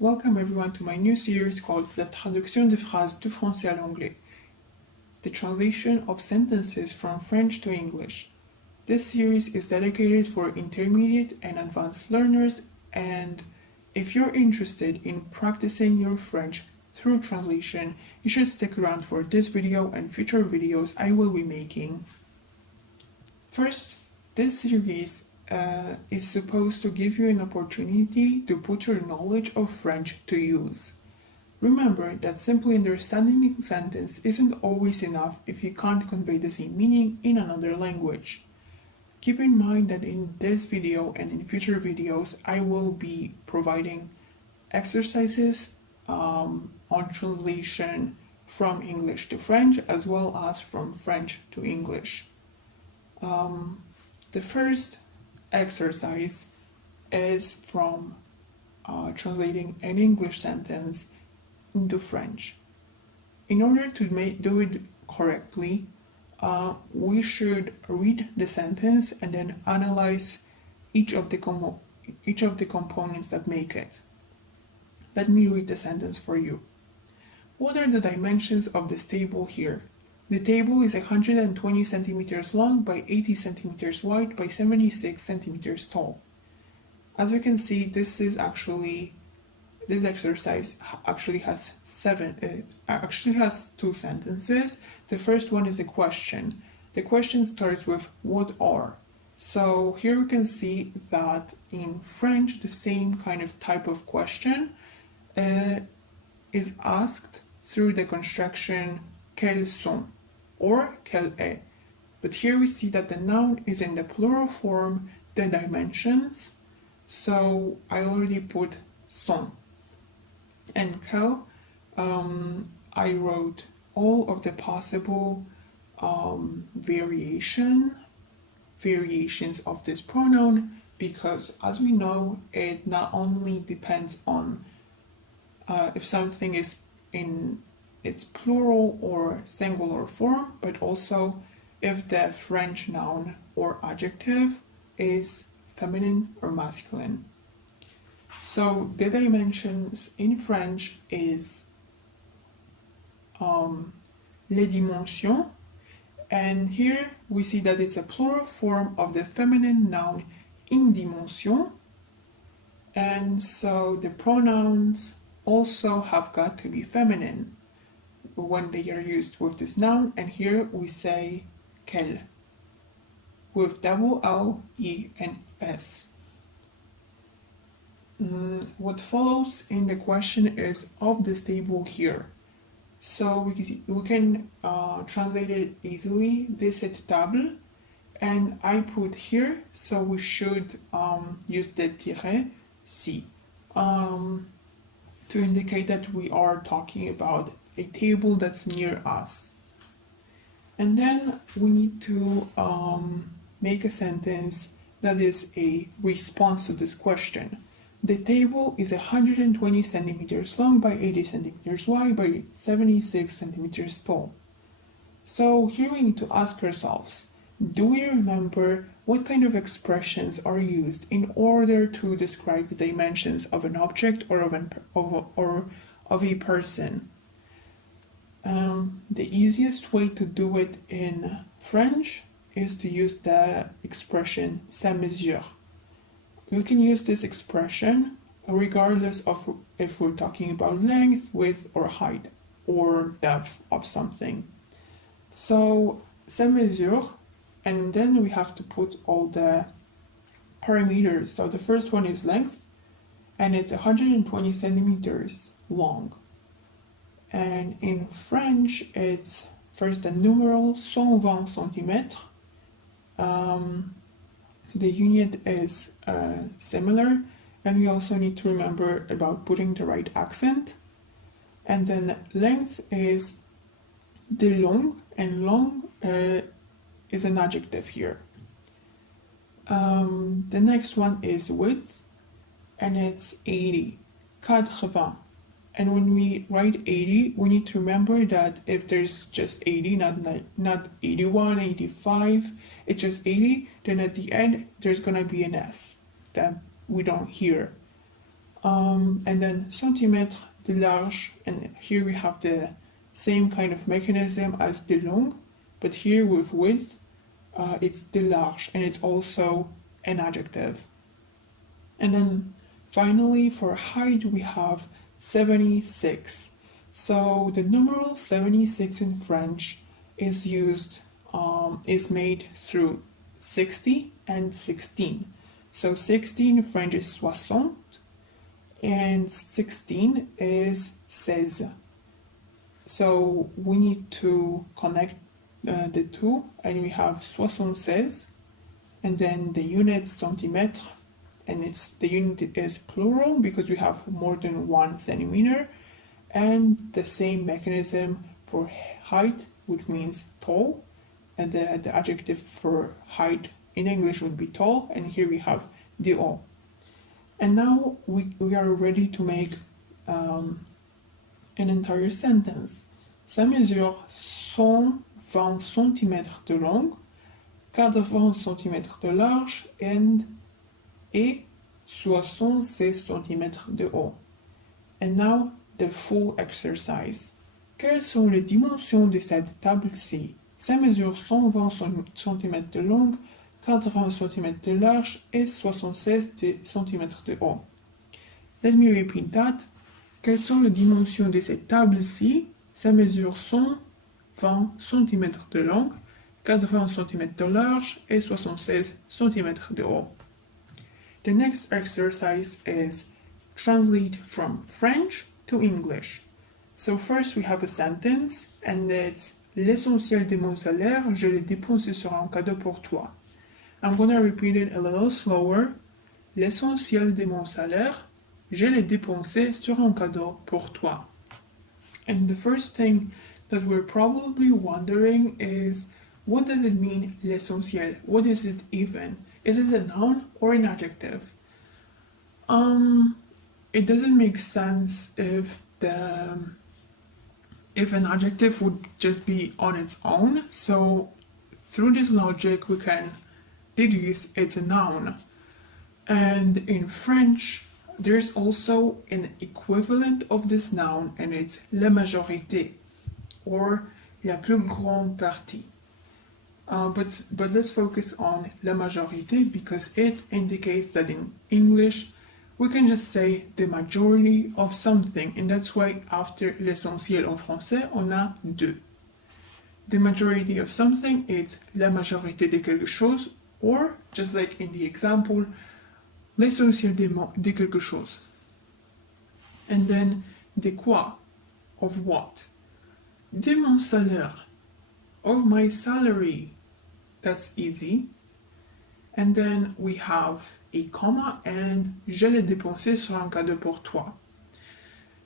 Welcome everyone to my new series called La traduction de phrases du français à l'anglais, the translation of sentences from French to English. This series is dedicated for intermediate and advanced learners, and if you're interested in practicing your French through translation, you should stick around for this video and future videos I will be making. First, this series is supposed to give you an opportunity to put your knowledge of French to use. Remember that simply understanding a sentence isn't always enough if you can't convey the same meaning in another language. Keep in mind that in this video and in future videos, I will be providing exercises on translation from English to French as well as from French to English. The first exercise is from translating an English sentence into French. In order to do it correctly, we should read the sentence and then analyze each of the components that make it. Let me read the sentence for you. What are the dimensions of this table here? The table is 120 centimeters long by 80 centimeters wide by 76 centimeters tall. As we can see, this exercise actually has two sentences. The first one is a question. The question starts with what are. So here we can see that in French, the same kind of type of question is asked through the construction quels sont or quelle est. But here we see that the noun is in the plural form, the dimensions. So I already put sont. And quelle, I wrote all of the possible variations of this pronoun, because as we know, it not only depends on if something is in its plural or singular form, but also if the French noun or adjective is feminine or masculine. So the dimensions in French is les dimensions, and here we see that it's a plural form of the feminine noun in dimension, and so the pronouns also have got to be feminine when they are used with this noun, and here we say quelle with double L, E, and S. What follows in the question is of this table here. So we can translate it easily, de cette table, and I put here, so we should use the tiret ci to indicate that we are talking about a table that's near us. And then we need to make a sentence that is a response to this question. The table is 120 centimeters long by 80 centimeters wide by 76 centimeters tall. So here we need to ask ourselves, do we remember what kind of expressions are used in order to describe the dimensions of an object or of a person? The easiest way to do it in French is to use the expression ça mesure. You can use this expression regardless of if we're talking about length, width, or height, or depth of something. So ça mesure, and then we have to put all the parameters. So the first one is length, and it's 120 centimeters long. And in French, it's first the numeral 120 centimetres. The unit is similar, and we also need to remember about putting the right accent. And then length is de long, and long is an adjective here. The next one is width, and it's 80, 80. And when we write 80, we need to remember that if there's just 80, not 81, 85, it's just 80, then at the end, there's gonna be an S that we don't hear. And then centimètre de large, and here we have the same kind of mechanism as de long, but here with width, it's de large, and it's also an adjective. And then finally, for height, we have 76. So the numeral 76 in French is is made through 60 and 16. So 16 in French is 60, and 16 is 16. So we need to connect the two, and we have 76, and then the unit centimètre, and the unit is plural because we have more than 1 centimeter, and the same mechanism for height, which means tall, and the adjective for height in English would be tall, and here we have de haut. And now we are ready to make an entire sentence. Ça mesure 120 cm de long, 80 cm de large et 76 cm de haut. And now the full exercise. Quelles sont les dimensions de cette table-ci? Ça mesure 120 cm de long, 80 cm de large et 76 cm de haut. Let me repeat that. Quelles sont les dimensions de cette table-ci? Ça mesure 120 cm de long, 80 cm de large et 76 cm de haut. The next exercise is translate from French to English. So first we have a sentence, and it's l'essentiel de mon salaire, je l'ai dépensé sur un cadeau pour toi. I'm gonna repeat it a little slower. L'essentiel de mon salaire, je l'ai dépensé sur un cadeau pour toi. And the first thing that we're probably wondering is, what does it mean, l'essentiel? What is it even? Is it a noun or an adjective? It doesn't make sense if an adjective would just be on its own. So through this logic, we can deduce it's a noun. And in French, there's also an equivalent of this noun, and it's la majorité, or la plus grande partie. But let's focus on la majorité because it indicates that in English we can just say the majority of something, and that's why after l'essentiel en français on a deux. The majority of something is la majorité de quelque chose, or just like in the example, l'essentiel de quelque chose. And then de quoi, of what? De mon salaire, of my salary. That's easy. And then we have a comma and je l'ai dépensé sur un cadeau pour toi.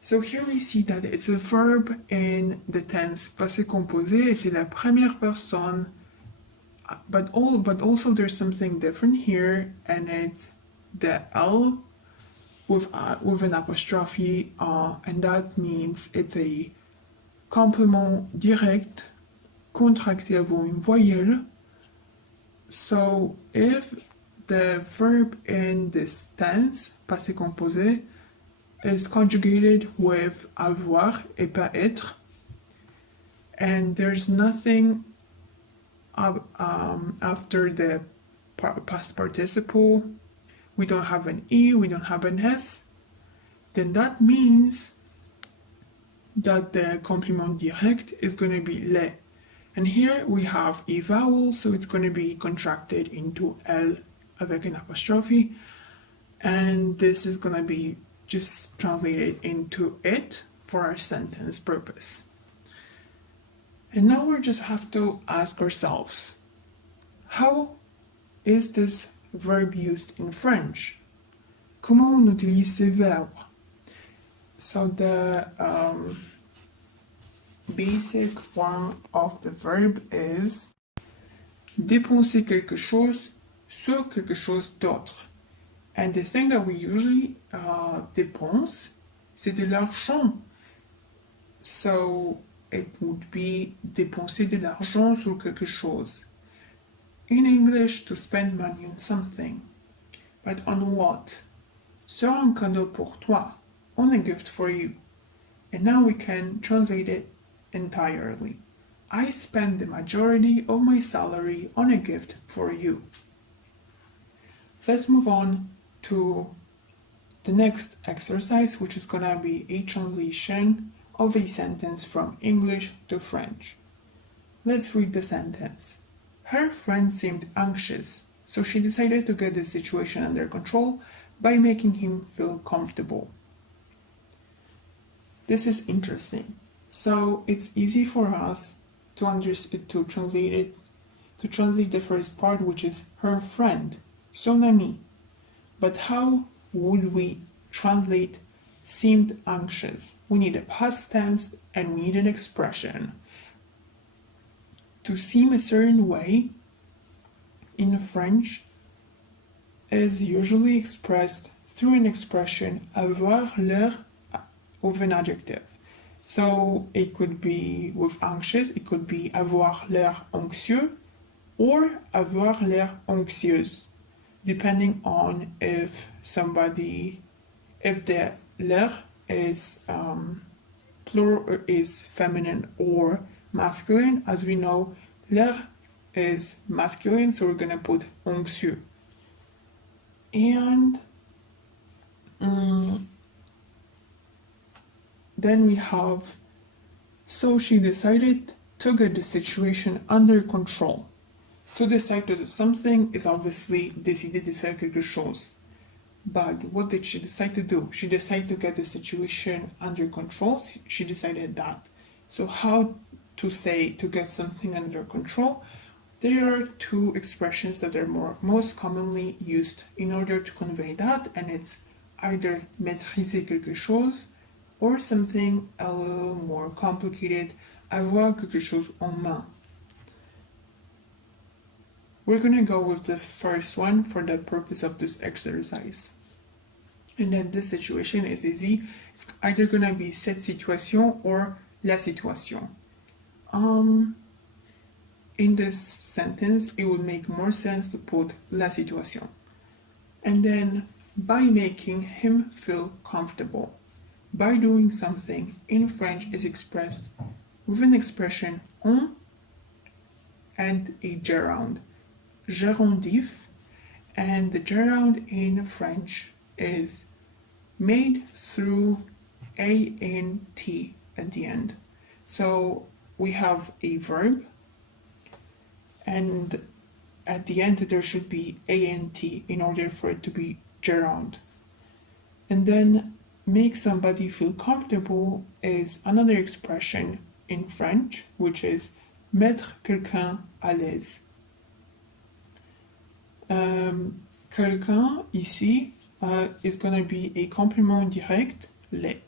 So here we see that it's a verb in the tense passé composé, et c'est la première personne. But also there's something different here, and it's the L with an apostrophe, and that means it's a complément direct contracté avant une voyelle. So if the verb in this tense, passé composé, is conjugated with avoir et pas être, and there's nothing after the past participle, we don't have an E, we don't have an S, then that means that the complément direct is going to be le. And here we have a vowel, so it's going to be contracted into L avec an apostrophe, and this is going to be just translated into it for our sentence purpose. And now we just have to ask ourselves, how is this verb used in French? Comment on utilise ces verbes? So the basic form of the verb is dépenser quelque chose sur quelque chose d'autre. And the thing that we usually dépense, c'est de l'argent. So it would be dépenser de l'argent sur quelque chose. In English, to spend money on something. But on what? sera un cadeau pour toi, on a gift for you. And now we can translate it entirely. I spend the majority of my salary on a gift for you. Let's move on to the next exercise, which is gonna be a translation of a sentence from English to French. Let's read the sentence. Her friend seemed anxious, so she decided to get the situation under control by making him feel comfortable. This is interesting. So it's easy for us to translate the first part, which is her friend, son ami. But how would we translate seemed anxious? We need a past tense and we need an expression. To seem a certain way in French is usually expressed through an expression avoir l'air of an adjective. So it could be with anxious, it could be avoir l'air anxieux or avoir l'air anxieuse, depending on if the l'air is plural or is feminine or masculine. As we know, l'air is masculine, so we're gonna put anxieux. And then we have, so she decided to get the situation under control. To decide to do something is obviously décider de faire quelque chose. But what did she decide to do? She decided to get the situation under control. She decided that. So how to say to get something under control? There are two expressions that are most commonly used in order to convey that, and it's either maîtriser quelque chose or something a little more complicated, avoir quelque chose en main. We're gonna go with the first one for the purpose of this exercise. And then this situation is easy. It's either gonna be cette situation or la situation. In this sentence, it would make more sense to put la situation. And then by making him feel comfortable. By doing something in French is expressed with an expression on and a gerund. Gerundif, and the gerund in French is made through ant at the end. So we have a verb, and at the end there should be ant in order for it to be gerund. And then make somebody feel comfortable is another expression in French, which is mettre quelqu'un à l'aise. Quelqu'un ici is going to be a complément direct, les.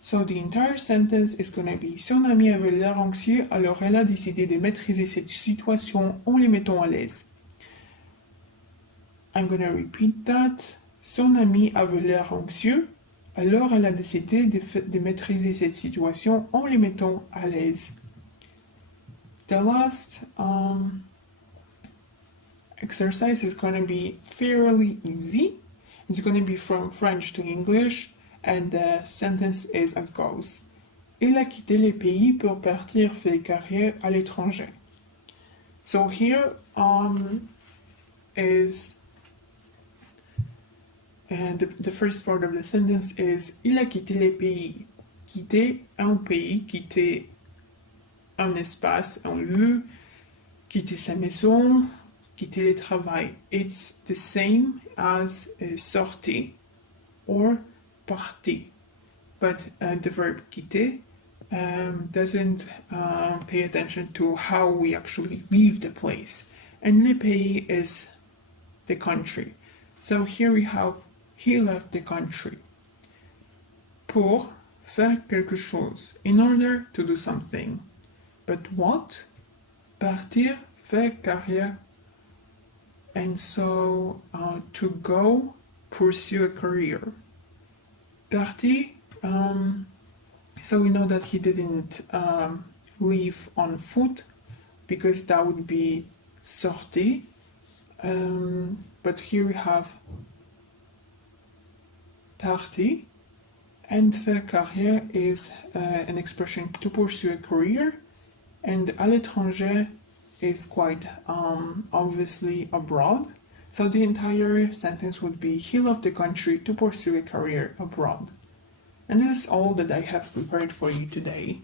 So the entire sentence is going to be son ami avait l'air anxieux, alors elle a décidé de maîtriser cette situation en les mettant à l'aise. I'm going to repeat that. Son ami avait l'air anxieux, alors elle a décidé de maîtriser cette situation en les mettant à l'aise. The last exercise is going to be fairly easy. It's going to be from French to English, and the sentence is as goes. Il a quitté le pays pour partir faire carrière à l'étranger. So here is and the first part of the sentence is il a quitté le pays. Quitter un pays, quitter un espace, un lieu, quitter sa maison, quitter le travail. It's the same as sortir or partir, but the verb quitter doesn't pay attention to how we actually leave the place. And le pays is the country. So here we have he left the country. Pour faire quelque chose, in order to do something. But what? Partir, faire carrière. And so to go pursue a career. Partir, so we know that he didn't leave on foot because that would be sortir. But here we have parti, and faire carrière is an expression to pursue a career, and à l'étranger is quite obviously abroad. So the entire sentence would be he left the country to pursue a career abroad. And this is all that I have prepared for you today.